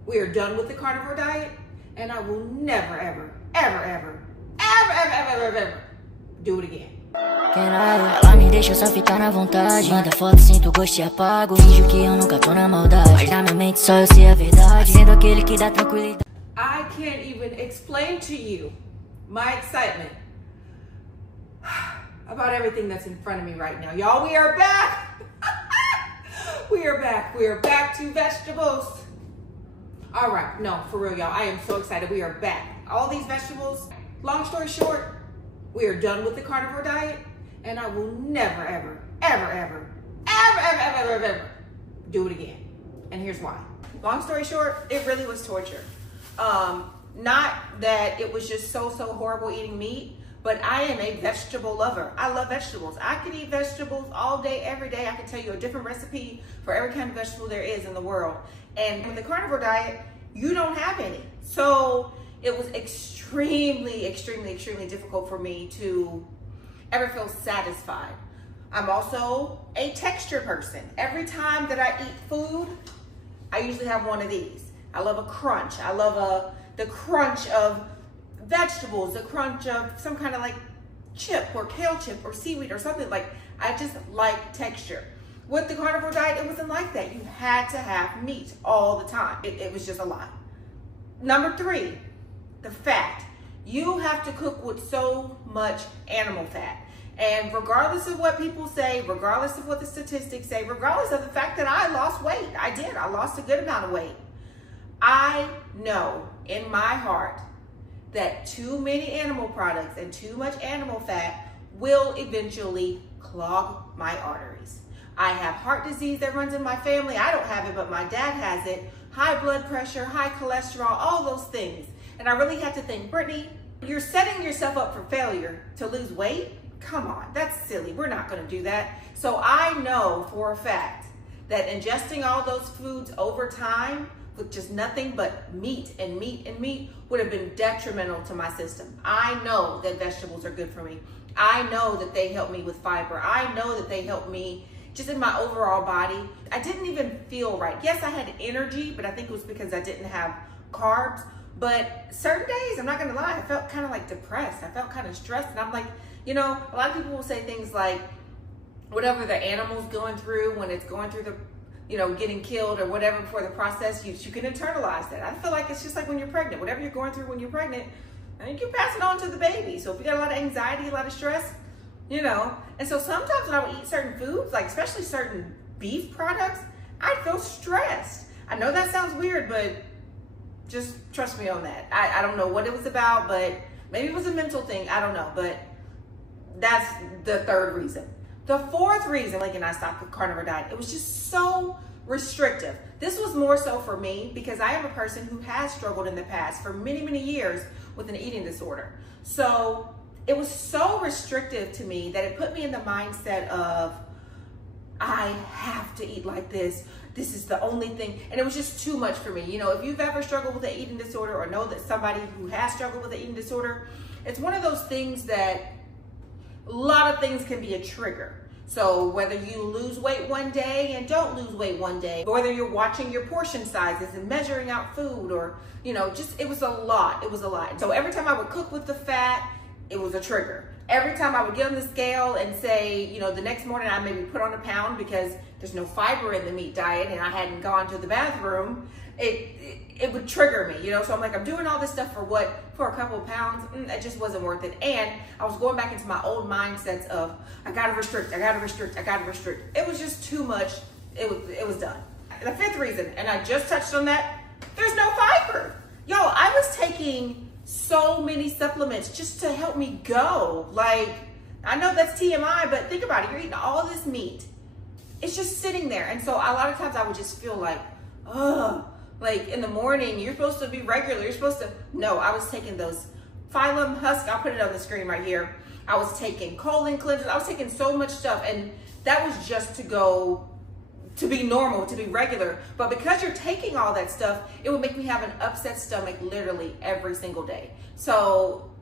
We are done with the carnivore diet, and I will never, ever, ever, ever, ever, ever, ever, ever, ever do it again. Ela me deixa só ficar na vontade. Manda foto, sinto o gosto e apago. Finjo que eu nunca tô na maldade, mas na minha mente só eu sei a verdade. Sendo aquele que dá tranquilidade. I can't even explain to you my excitement about everything that's in front of me right now. Y'all, we are back. We are back. We are back to vegetables. All right, no, for real, y'all. I am so excited. We are back. All these vegetables. Long story short, we are done with the carnivore diet, and I will never, ever, ever, ever, ever, ever, ever, ever, ever do it again. And here's why. Long story short, it really was torture. Not that it was just so horrible eating meat, but I am a vegetable lover. I love vegetables. I could eat vegetables all day, every day. I can tell you a different recipe for every kind of vegetable there is in the world. And with the carnivore diet, you don't have any. So it was extremely, extremely, extremely difficult for me to ever feel satisfied. I'm also a texture person. Every time that I eat food, I usually have one of these. I love a crunch. I love the crunch of vegetables, the crunch of some kind of like chip or kale chip or seaweed or something. Like, I just like texture. With the carnivore diet, it wasn't like that. You had to have meat all the time. It was just a lot. Number 3, the fat. You have to cook with so much animal fat. And regardless of what people say, regardless of what the statistics say, regardless of the fact that I lost weight, I did. I lost a good amount of weight. I know in my heart that too many animal products and too much animal fat will eventually clog my arteries. I have heart disease that runs in my family. I don't have it, but my dad has it. High blood pressure, high cholesterol, all those things. And I really had to think, Brittney, you're setting yourself up for failure to lose weight? Come on, that's silly. We're not gonna do that. So I know for a fact that ingesting all those foods over time with just nothing but meat and meat and meat would have been detrimental to my system. I know that vegetables are good for me. I know that they help me with fiber. I know that they help me just in my overall body. I didn't even feel right. Yes, I had energy, but I think it was because I didn't have carbs. But certain days, I'm not gonna lie, I felt kind of like depressed. I felt kind of stressed. And I'm like, you know, a lot of people will say things like, whatever the animal's going through when it's going through the, you know, getting killed or whatever before the process, you can internalize that. I feel like it's just like when you're pregnant. Whatever you're going through when you're pregnant, I think you pass it on to the baby. So if you got a lot of anxiety, a lot of stress, you know. And so sometimes when I would eat certain foods, like especially certain beef products, I'd feel stressed. I know that sounds weird, but just trust me on that. I don't know what it was about, but maybe it was a mental thing. I don't know, but that's the 3rd reason. The 4th reason Layne and I stopped the carnivore diet, it was just so restrictive. This was more so for me because I am a person who has struggled in the past for many, many years with an eating disorder. So it was so restrictive to me that it put me in the mindset of, I have to eat like this. This is the only thing. And it was just too much for me. You know, if you've ever struggled with an eating disorder or know that somebody who has struggled with an eating disorder, it's one of those things that a lot of things can be a trigger. So whether you lose weight one day and don't lose weight one day, or whether you're watching your portion sizes and measuring out food, or, you know, just, it was a lot. It was a lot. So every time I would cook with the fat, it was a trigger. Every time I would get on the scale and say, you know, the next morning I maybe put on a pound because there's no fiber in the meat diet and I hadn't gone to the bathroom, it would trigger me, you know? So I'm like, I'm doing all this stuff for what? For a couple of pounds? It just wasn't worth it. And I was going back into my old mindsets of, I gotta restrict, I gotta restrict, I gotta restrict. It was just too much. It was done. And the 5th reason, and I just touched on that, there's no fiber. Yo, I was taking so many supplements just to help me go. Like, I know that's TMI, but think about it. You're eating all this meat. It's just sitting there. And so a lot of times I would just feel like, ugh. Like in the morning, you're supposed to be regular. You're supposed to, no, I was taking those phylum husk. I'll put it on the screen right here. I was taking colon cleansers. I was taking so much stuff. And that was just to be normal, to be regular. But because you're taking all that stuff, it would make me have an upset stomach literally every single day. So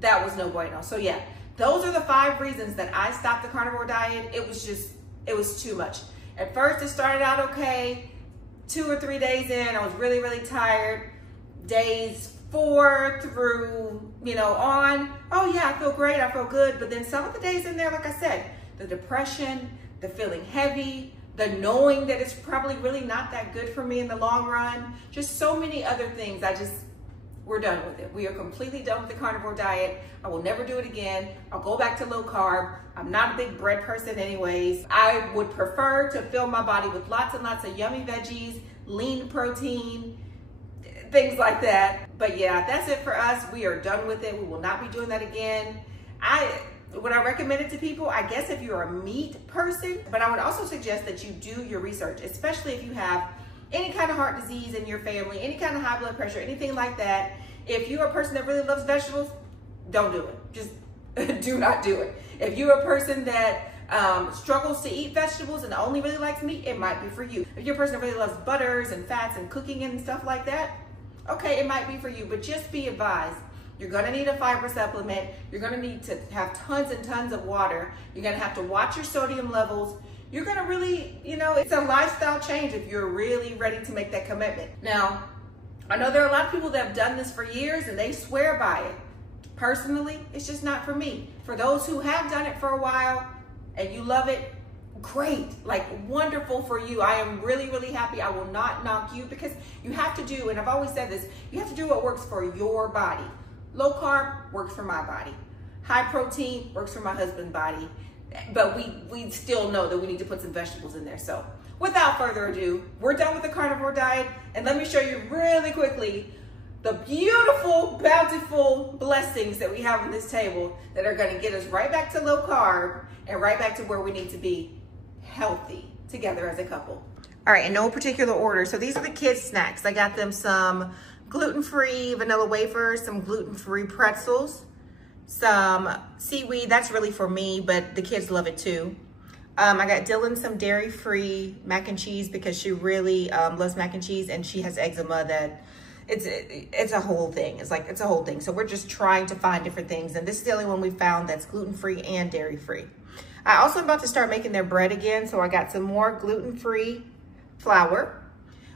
that was no bueno. So yeah, those are the 5 reasons that I stopped the carnivore diet. It was too much. At first it started out okay. 2 or 3 days in, I was really, really tired. Days 4 through, on, oh yeah, I feel great, I feel good. But then some of the days in there, like I said, the depression, the feeling heavy, the knowing that it's probably really not that good for me in the long run, just so many other things. We're done with it. We are completely done with the carnivore diet. I will never do it again. I'll go back to low carb. I'm not a big bread person anyways. I would prefer to fill my body with lots and lots of yummy veggies, lean protein, things like that. But yeah, that's it for us. We are done with it. We will not be doing that again. Would I recommend it to people? I guess if you're a meat person, but I would also suggest that you do your research, especially if you have any kind of heart disease in your family, any kind of high blood pressure, anything like that. If you're a person that really loves vegetables, don't do it. Just do not do it. If you're a person that struggles to eat vegetables and only really likes meat, it might be for you. If you're a person that really loves butters and fats and cooking and stuff like that, okay, it might be for you, but just be advised. You're gonna need a fiber supplement. You're gonna need to have tons and tons of water. You're gonna have to watch your sodium levels. You're gonna really, it's a lifestyle change if you're really ready to make that commitment. Now, I know there are a lot of people that have done this for years and they swear by it. Personally, it's just not for me. For those who have done it for a while and you love it, great, like wonderful for you. I am really, really happy. I will not knock you because you have to do, and I've always said this, you have to do what works for your body. Low carb works for my body. High protein works for my husband's body. But we still know that we need to put some vegetables in there. So without further ado, we're done with the carnivore diet. And let me show you really quickly the beautiful, bountiful blessings that we have on this table that are gonna get us right back to low carb and right back to where we need to be healthy together as a couple. All right, in no particular order. So these are the kids' snacks. I got them some gluten-free vanilla wafers, some gluten-free pretzels, some seaweed. That's really for me, but the kids love it too. I got Dylan some dairy-free mac and cheese because she really loves mac and cheese, and she has eczema that it's a whole thing. It's a whole thing. So we're just trying to find different things, and this is the only one we found that's gluten-free and dairy-free. I also am about to start making their bread again, so I got some more gluten-free flour.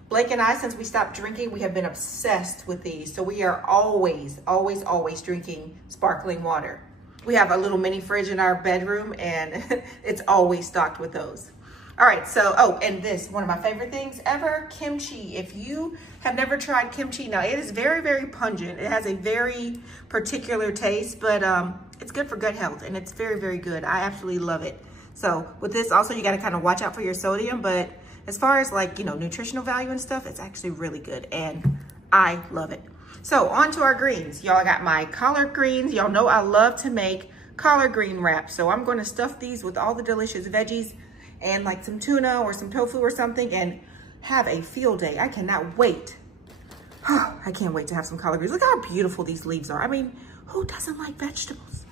Blake and I, since we stopped drinking, we have been obsessed with these. So we are always, always, always drinking sparkling water. We have a little mini fridge in our bedroom and it's always stocked with those. All right, so, oh, and this, one of my favorite things ever, kimchi. If you have never tried kimchi, now it is very, very pungent. It has a very particular taste, but it's good for gut health and it's very, very good. I absolutely love it. So with this also, you gotta kind of watch out for your sodium, but as far as like, nutritional value and stuff, it's actually really good and I love it. So on to our greens. Y'all, I got my collard greens. Y'all know I love to make collard green wraps. So I'm gonna stuff these with all the delicious veggies and like some tuna or some tofu or something and have a field day. I cannot wait. I can't wait to have some collard greens. Look how beautiful these leaves are. I mean, who doesn't like vegetables?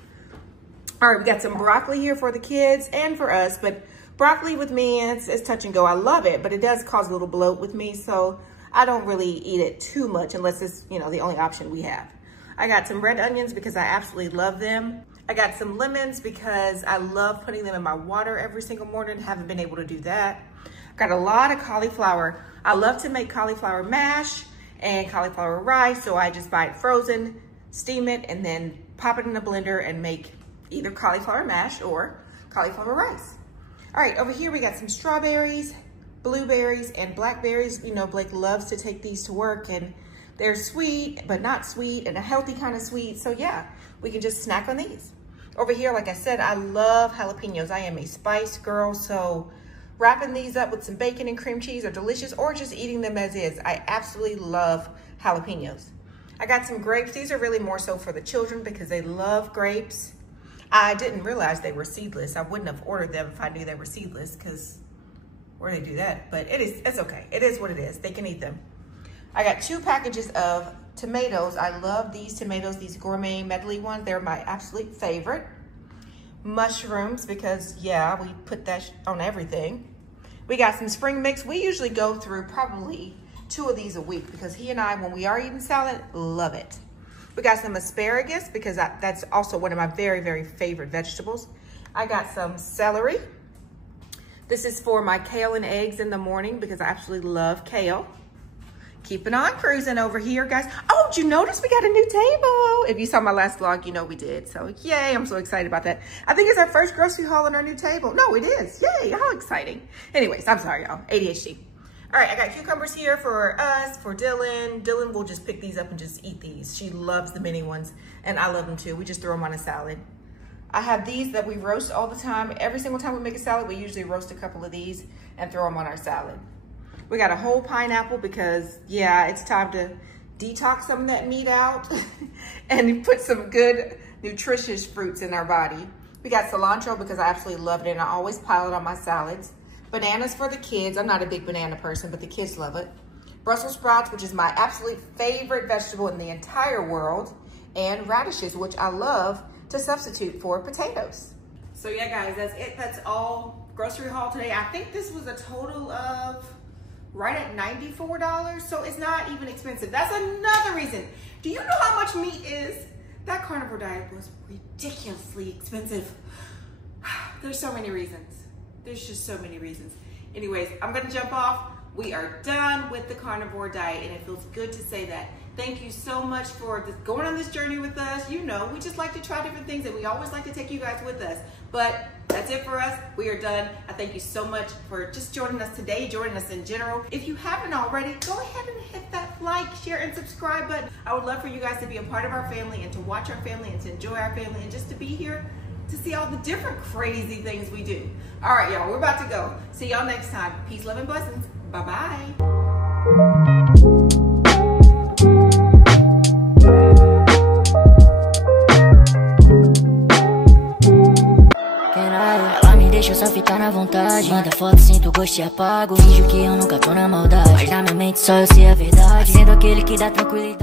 All right, we got some broccoli here for the kids and for us, but broccoli with me, it's touch and go. I love it, but it does cause a little bloat with me, so I don't really eat it too much unless it's, the only option we have. I got some red onions because I absolutely love them. I got some lemons because I love putting them in my water every single morning. Haven't been able to do that. Got a lot of cauliflower. I love to make cauliflower mash and cauliflower rice, so I just buy it frozen, steam it, and then pop it in a blender and make either cauliflower mash or cauliflower rice. All right, over here we got some strawberries, blueberries, and blackberries. Blake loves to take these to work and they're sweet, but not sweet and a healthy kind of sweet. So yeah, we can just snack on these. Over here, like I said, I love jalapenos. I am a spice girl, so wrapping these up with some bacon and cream cheese are delicious, or just eating them as is. I absolutely love jalapenos. I got some grapes. These are really more so for the children because they love grapes. I didn't realize they were seedless. I wouldn't have ordered them if I knew they were seedless because where do they do that? But it's okay. It is what it is. They can eat them. I got 2 packages of tomatoes. I love these tomatoes, these gourmet medley ones. They're my absolute favorite. Mushrooms because, yeah, we put that on everything. We got some spring mix. We usually go through probably 2 of these a week because he and I, when we are eating salad, love it. We got some asparagus because that's also one of my very, very favorite vegetables. I got some celery. This is for my kale and eggs in the morning because I absolutely love kale. Keeping on cruising over here, guys. Oh, did you notice we got a new table? If you saw my last vlog, you know we did. So yay, I'm so excited about that. I think it's our first grocery haul on our new table. No, it is. Yay, how exciting. Anyways, I'm sorry, y'all. ADHD. All right, I got cucumbers here for us, for Dylan. Dylan will just pick these up and just eat these. She loves the mini ones, and I love them too. We just throw them on a salad. I have these that we roast all the time. Every single time we make a salad, we usually roast a couple of these and throw them on our salad. We got a whole pineapple because, yeah, it's time to detox some of that meat out and put some good, nutritious fruits in our body. We got cilantro because I absolutely love it, and I always pile it on my salads. Bananas for the kids. I'm not a big banana person, but the kids love it. Brussels sprouts, which is my absolute favorite vegetable in the entire world. And radishes, which I love to substitute for potatoes. So yeah, guys, that's it. That's all grocery haul today. I think this was a total of right at $94. So it's not even expensive. That's another reason. Do you know how much meat is? That carnivore diet was ridiculously expensive. There's so many reasons. There's just so many reasons. Anyways, I'm gonna jump off. We are done with the carnivore diet, and it feels good to say that. Thank you so much for going on this journey with us. You know, we just like to try different things, and we always like to take you guys with us. But that's it for us. We are done. I thank you so much for just joining us today, joining us in general. If you haven't already, go ahead and hit that like, share, and subscribe button. I would love for you guys to be a part of our family and to watch our family and to enjoy our family and just to be here to see all the different crazy things we do. All right, y'all, we're about to go. See y'all next time. Peace, love, and blessings. Bye-bye. Deixa eu só ficar na vontade. Manda foto, sinto gosto e apago. Finjo que eu nunca tô na maldade, mas na minha mente só eu sei a verdade. Sendo aquele que dá tranquilidade.